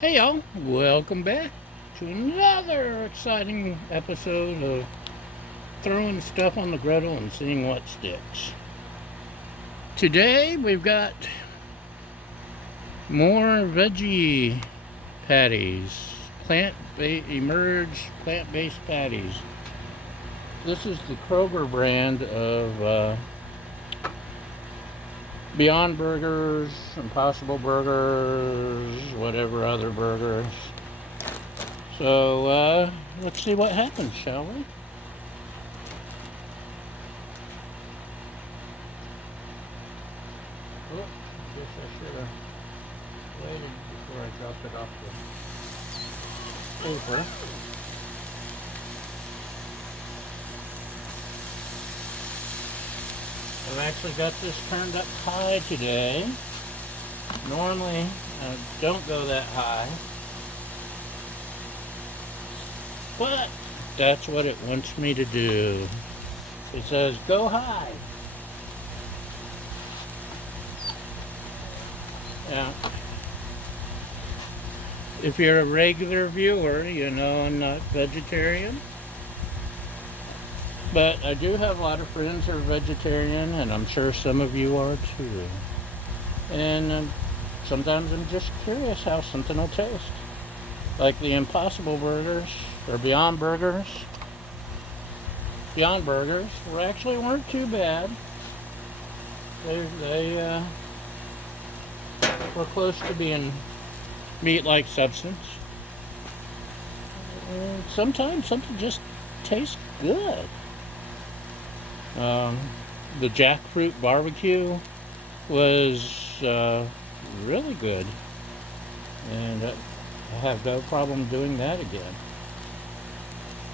Hey y'all, welcome back to another exciting episode of throwing stuff on the griddle and seeing what sticks. Today we've got more veggie patties, emerged plant-based patties. This is the Kroger brand of Beyond Burgers, Impossible Burgers, whatever other burgers. So let's see what happens, shall we? Oh, I guess I should have waited before I dropped it off the paper. I've actually got this turned up high today. Normally, I don't go that high, but that's what it wants me to do. It says go high. Yeah. If you're a regular viewer, you know I'm not vegetarian. But I do have a lot of friends who are vegetarian, and I'm sure some of you are too. And sometimes I'm just curious how something will taste. Like the Impossible Burgers, or Beyond Burgers. Beyond Burgers weren't too bad. They were close to being meat-like substance. And sometimes something just tastes good. The jackfruit barbecue was really good, and I have no problem doing that again.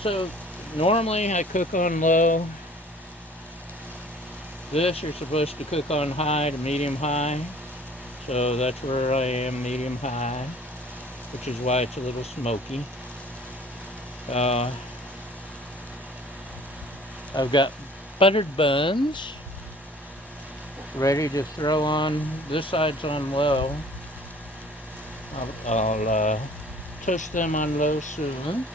So normally I cook on low. This you're supposed to cook on high to medium high, so that's where I am, medium high, which is why it's a little smoky. I've got buttered buns ready to throw on. This side's on low. I'll toast them on low soon.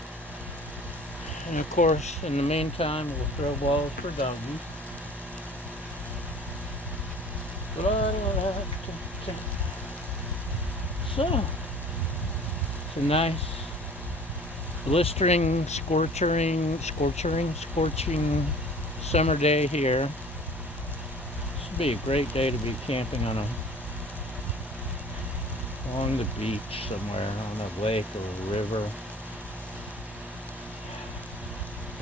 And of course, in the meantime, we'll throw balls for doggy. So, it's a nice, blistering, scorching summer day here. This would be a great day to be camping along the beach somewhere, on a lake or a river.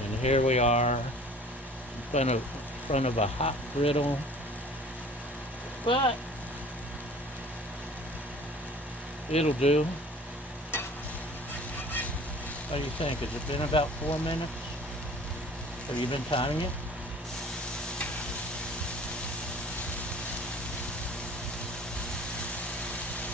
And here we are in front of a hot griddle. But it'll do. How do you think? Has it been about 4 minutes? Have you been timing it?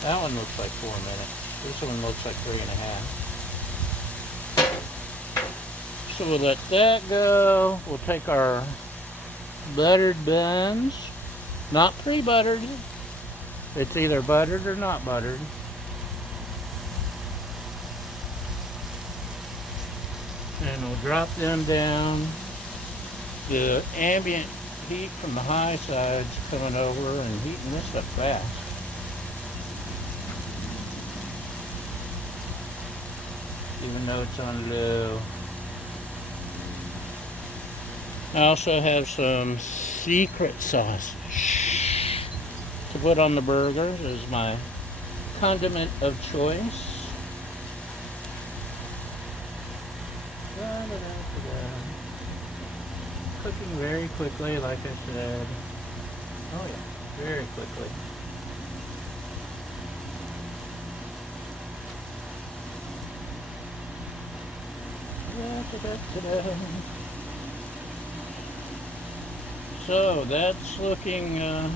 That one looks like 4 minutes. This one looks like 3.5. So we'll let that go. We'll take our buttered buns. Not pre-buttered. It's either buttered or not buttered. And we'll drop them down. The ambient heat from the high side's coming over and heating this up fast. Even though it's on low. I also have some secret sauce to put on the burgers as my condiment of choice. Cooking very quickly, like I said. Oh yeah, very quickly. So that's looking, I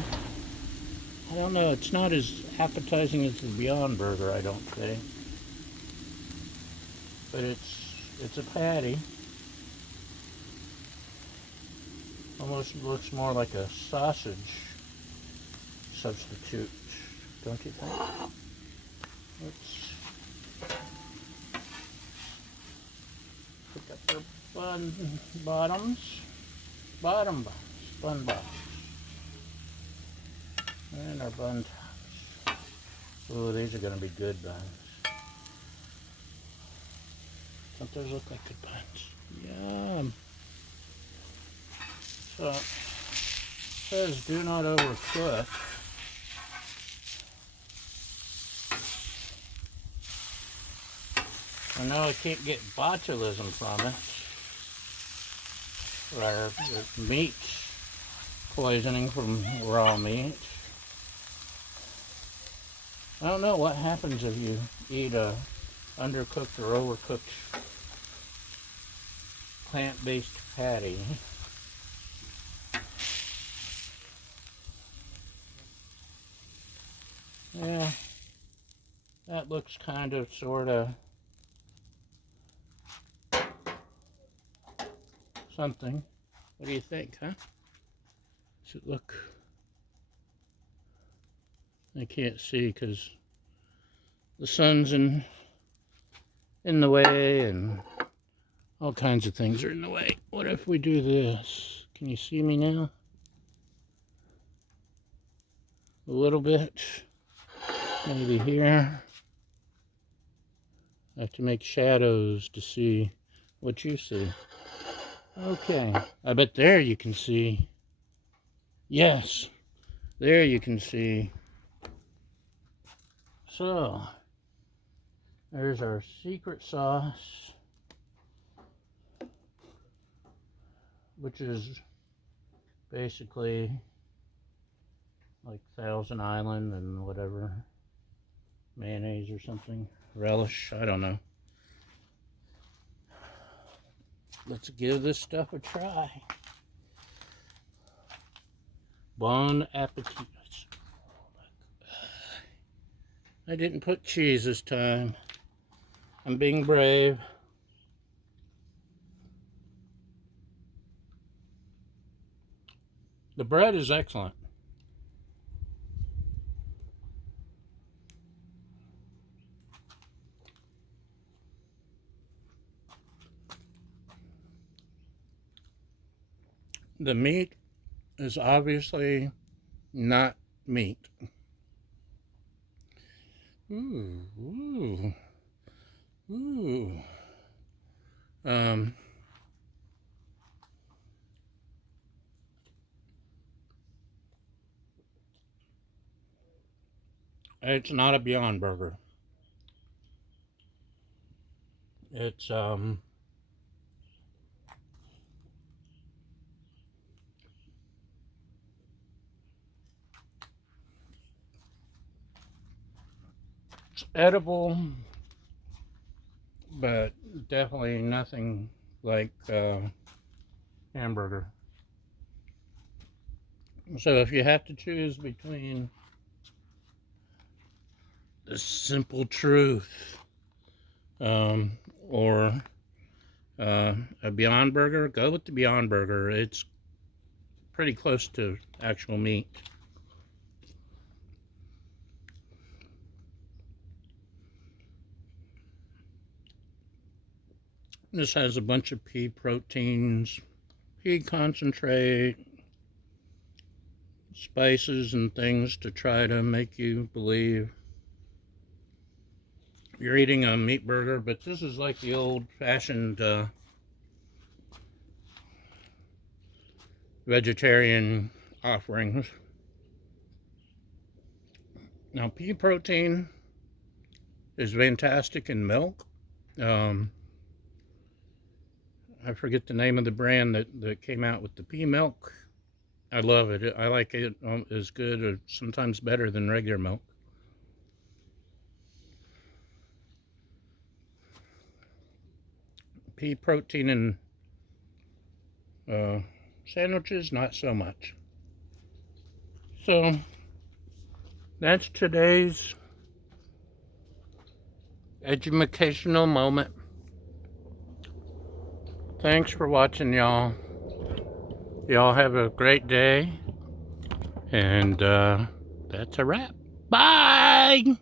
don't know, it's not as appetizing as the Beyond Burger, I don't think. But it's a patty. Almost looks more like a sausage substitute, don't you think? Let's bottoms, bun bottoms, and our bun tops. Oh, these are going to be good buns. Don't those look like good buns? Yum. So, it says do not overcook. I know I can't get botulism from it, or meat poisoning from raw meat. I don't know what happens if you eat a undercooked or overcooked plant-based patty. Yeah, that looks kind of, sort of something. What do you think, huh? Does it look... I can't see because the sun's in the way and all kinds of things are in the way. What if we do this? Can you see me now? A little bit. Maybe here. I have to make shadows to see what you see. Okay. I bet there you can see. Yes. There you can see. So, there's our secret sauce, which is basically like Thousand Island and whatever, mayonnaise or something, relish, I don't know. Let's give this stuff a try. Bon appetit. I didn't put cheese this time. I'm being brave. The bread is excellent. The meat is obviously not meat. Ooh, ooh, ooh. It's not a Beyond Burger. It's it's edible, but definitely nothing like hamburger. So if you have to choose between the simple truth or a Beyond Burger, go with the Beyond Burger. It's pretty close to actual meat. This has a bunch of pea proteins, pea concentrate, spices and things to try to make you believe you're eating a meat burger, but this is like the old-fashioned vegetarian offerings. Now, pea protein is fantastic in milk. I forget the name of the brand that came out with the pea milk. I love it. I like it as good or sometimes better than regular milk. Pea protein in sandwiches, not so much. So, that's today's educational moment. Thanks for watching, y'all. Y'all have a great day. And that's a wrap. Bye!